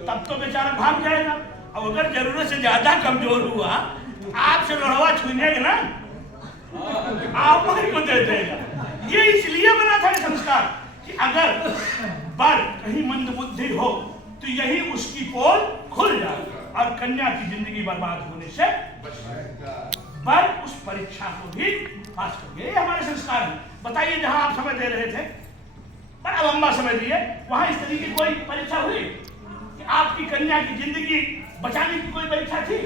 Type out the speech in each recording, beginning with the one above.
तब तो बेचारा भाग जाएगा। अब अगर जरूरत से ज्यादा कमजोर हुआ तो आपसे लड़वा छूने ना आप को दे देगा। ये इसलिए बना था ये संस्कार कि अगर वर कहीं मंदबुद्धि हो तो यही उसकी पोल खुल जाए और कन्या की जिंदगी बर्बाद होने से वर उस परीक्षा को भी पास कर गए। ये हमारे संस्कार है। बताइए जहां आप समय दे रहे थे, बड़ा लंबा समय दिए, वहां इस तरीके की कोई परीक्षा हुई कि आपकी कन्या की जिंदगी बचाने की कोई परीक्षा थी?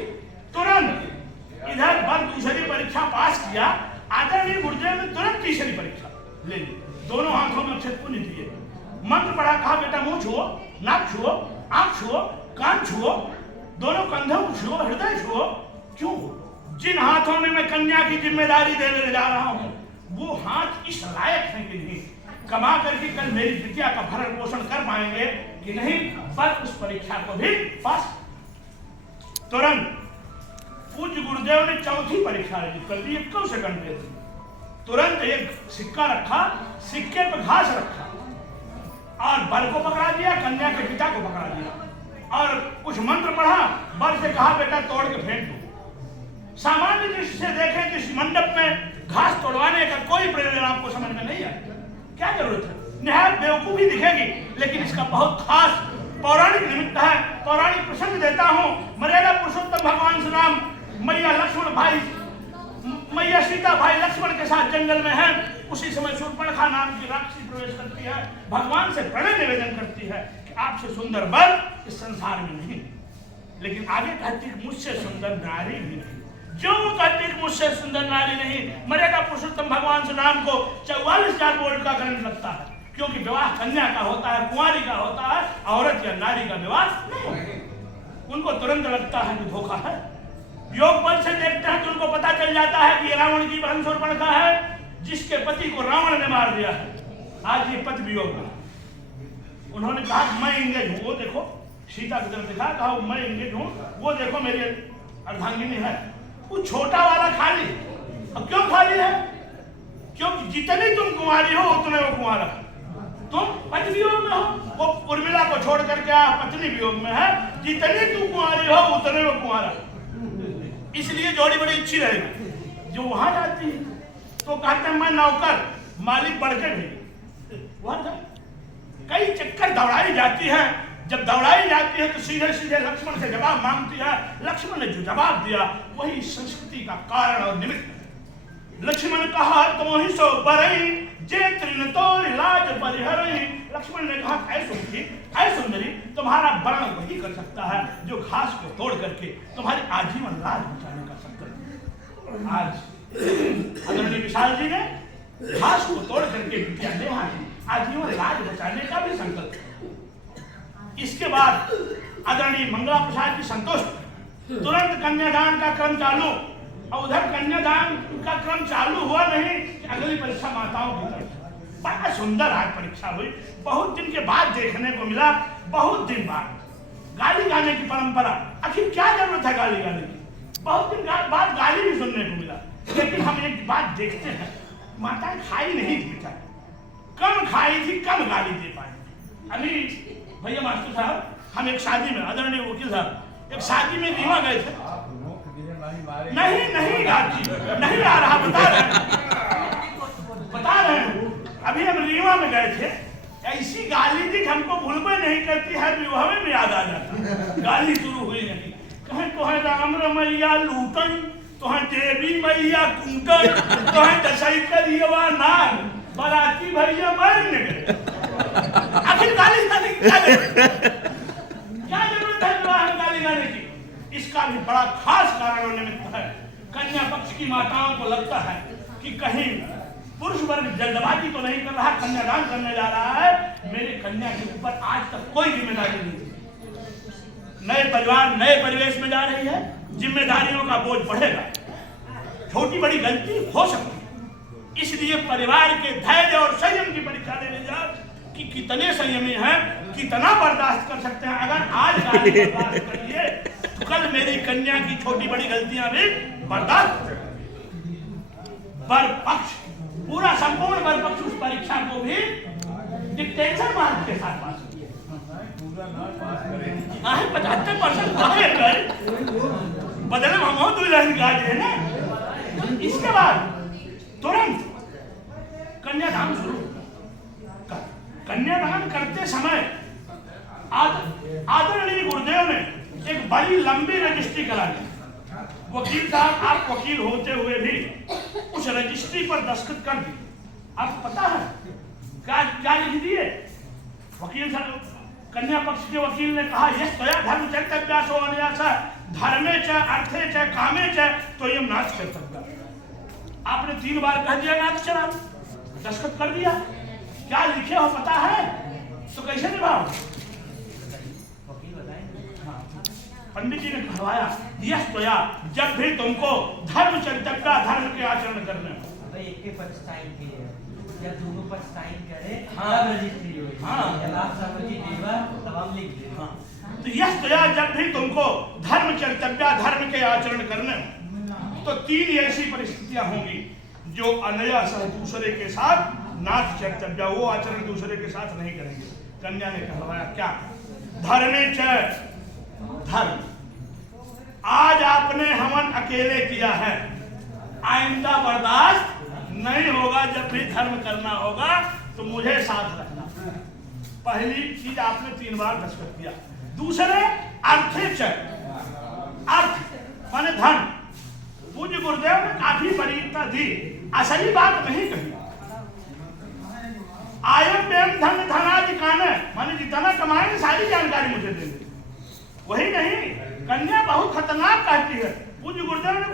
तुरंत इधर वर दूसरी परीक्षा पास किया, आदरणीय गुरुदेव ने तुरंत तीसरी परीक्षा ले ली, दोनों हाथों में अक्षत पुण्य दिए, मंत्र पढ़ा, कहा बेटा मुंह छुओ, नाक छुओ, आंख छुओ, कान छुओ, दोनों कंधों को छुओ, हृदय छुओ। क्यों? जिन हाथों में मैं कन्या की जिम्मेदारी देने जा रहा हूं वो हाथ इस लायक है कि नहीं, कमा करके कल मेरी बिटिया का भरण पोषण कर पाएंगे कि नहीं, पर उस परीक्षा को भी पास। तुरंत पूज्य गुरुदेव ने चौथी परीक्षा कर दी, 1 सेकंड में तुरंत एक सिक्का रखा, सिक्के पर घास रखा और वर को पकड़ा दिया, कन्या के पिता को पकड़ा दिया और कुछ मंत्र पढ़ा, वर से कहा बेटा तोड़ के फेंक दो। सामान्य दृष्टि से देखें तो इस मंडप में घास तोड़वाने का कोई प्रयोजन आपको समझ में नहीं आएगा, क्या जरूरत है, निहायत बेवकूफी दिखेगी, लेकिन इसका बहुत खास पौराणिक निमित्त है। पौराणिक प्रसंग देता हूं। मर्यादा पुरुषोत्तम भगवान श्री राम मैया लक्ष्मण भाई, मैया सीता भाई लक्ष्मण के साथ जंगल में है। उसी समय शूर्पणखा नाम की राक्षसी प्रवेश करती है, भगवान से प्रणय निवेदन करती है कि आपसे सुंदर वर इस संसार में नहीं, लेकिन आगे कहती है मुझसे सुंदर नारी भी नहीं। जो वो कहती है मुझसे सुंदर नारी नहीं, मर्यादा पुरुषोत्तम भगवान श्री राम को 44,000 वोल्ट का करंट लगता है, क्योंकि विवाह कन्या का होता है, कुंवारी का होता है, औरत या नारी का विवाह नहीं। उनको तुरंत लगता है कि धोखा है। योग बल से देखते हैं तो उनको पता चल जाता है कि ये रावण की बहन शूर्पणखा है, जिसके पति को रावण ने मार दिया है। आज ये पति वियोग में उन्होंने कहा मैं इंगेज हूं, वो देखो सीता की तरफ दिखा, कहा मैं इंगेज हूं, वो देखो मेरी अर्धांगिनी है। वो छोटा वाला खाली, अब क्यों खाली है? क्योंकि जितनी तुम कुंवारी हो उतने वो कुंवारा है। तुम पति वियोग में हो, वो उर्मिला को छोड़ करके पत्नी वियोग में है, जितनी तुम कुंवारी हो उतने वो कुंवारा। इसलिए जोड़ी बड़ी अच्छी रहेगी। जो वहां जाती है तो कहते हैं मैं नौकर, मालिक बढ़ के भेजे, कई चक्कर दौड़ाई जाती है। जब दौड़ाई जाती है तो सीधे सीधे लक्ष्मण से जवाब मांगती है। लक्ष्मण ने जो जवाब दिया वही संस्कृति का कारण और निमित्त है। लक्ष्मण कहा तो ही सो बरई जे तृण तोर लाज परिहरई। लक्ष्मण ने कहा ऐ सुंदरी, तुम्हारा वर्ण वही कर सकता है जो घास को तोड़ करके तुम्हारी आजीवन लाज बचाने का संकल्प। आज आदरणीय विशाल जी ने घास को तोड़ करके बिटिया नेहा की आजीवन लाज बचाने का भी संकल्प। इसके बाद आदरणीय मंगला प्रसाद जी संतुष्ट, तुरंत कन्यादान का क्रम चालू। और उधर कन्यादान का क्रम चालू हुआ नहीं कि अगली परीक्षा माताओं की तरफ। बड़ा सुंदर आज परीक्षा हुई, बहुत दिन के बाद देखने को मिला, बहुत दिन बाद गाली गाने की परंपरा। आखिर क्या जरूरत है गाली गाने की? बहुत दिन बाद गाली भी सुनने को मिला। लेकिन हम एक बात देखते हैं, माताएं खाई नहीं थी बेचारी, कम खाई थी, कम गाली दे पाई। अभी भैया मास्टर साहब, हम एक शादी में, आदरणीय वकील साहब, एक शादी में रीवा गए थे। नहीं आ रहा, बता रहे हैं। अभी हम रीवा में गए थे, ऐसी गाली दी हमको भूलबे नहीं करती है, विवाह में याद आ जाता। गाली शुरू हुई नहीं, कहें तो है राम रमैया लूटन, तो है देवी मैया कुंकन, तो है दशई करियवा नाग, बराती भैया मरने गए। आखिर गाली गाने की क्या जरूरत है विवाह में गाली गाने की? इसका भी बड़ा खास कारण और निमित्त है। कन्या पक्ष की माताओं को लगता है कि कहीं पुरुष वर्ग जल्दबाजी तो नहीं कर रहा, कन्यादान करने जा रहा है, मेरे कन्या के ऊपर आज तक कोई जिम्मेदारी नहीं। नए परिवार नए परिवेश में जा रही है, जिम्मेदारियों का बोझ बढ़ेगा, छोटी बड़ी गलती हो सकती है। इसलिए परिवार के धैर्य और संयम की परीक्षा लेने जा कि कितने संयमी हैं, कितना बर्दाश्त कर सकते हैं। अगर आज गाली बर्दाश्त करिए तो कल मेरी कन्या की छोटी बड़ी गलतियां भी बर्दाश्त। वर पक्ष, पूरा संपूर्ण वर पक्ष उस परीक्षा को भी डिक्टेंशन मार्क के साथ पास किया। 75% बदले हम दुल्हन गाज है ना। इसके बाद तुरंत कन्यादान शुरू। कन्यादान करते समय आदरणीय गुरुदेव ने एक बड़ी लंबी रजिस्ट्री करा दी। वकील साहब, आप वकील होते हुए भी उस रजिस्ट्री पर दस्तखत कर दी। आपको पता है क्या क्या लिख दिए वकील साहब? कन्या पक्ष के वकील ने कहा, यह तया धर्म चर्तव्यासो अन्यास धर्मे च अर्थे च कामे च त्वयं नाथ कर्तव्य। आपने 3 बार कह दिया नाथ चला, दस्तखत कर दिया। क्या लिखे हो पता है तो कैसे निभाओ? पंडित जी ने कहवाया, यह तया जब भी तुमको धर्म चर्तव्य धर्म के आचरण करने हो। एक के पक्ष साइन किए या दोनों पक्ष साइन करे हाँ रजिस्ट्री हो। हाँ जब आप सहमति देगा तब हम लिख दें। हाँ तो यह तया जब भी तुमको धर्म चर्तव्य धर्म के आचरण करने हो तो 3 ऐसी परिस्थितियां होंगी जो अनया सह दूसरे के साथ नाथ चर्तव्य, वो आचरण दूसरे के साथ नहीं करेंगे। कन्या ने कहवाया क्या? धर्मे च धर्म, आज आपने हवन अकेले किया है, आइंदा बर्दाश्त नहीं होगा। जब भी धर्म करना होगा तो मुझे साथ रखना। पहली चीज आपने 3 बार दस्तखत किया। दूसरे अर्थे च, अर्थ माने धन। पूज्य गुरुदेव ने काफी वरीयता दी, असली बात नहीं कही। आयम बेम धन धनादि काने, माने जितना कमाएंगे सारी जानकारी मुझे दे दे। वही नहीं, कन्या बहुत खतरनाक कहती है। पूज्य गुरुदेव ने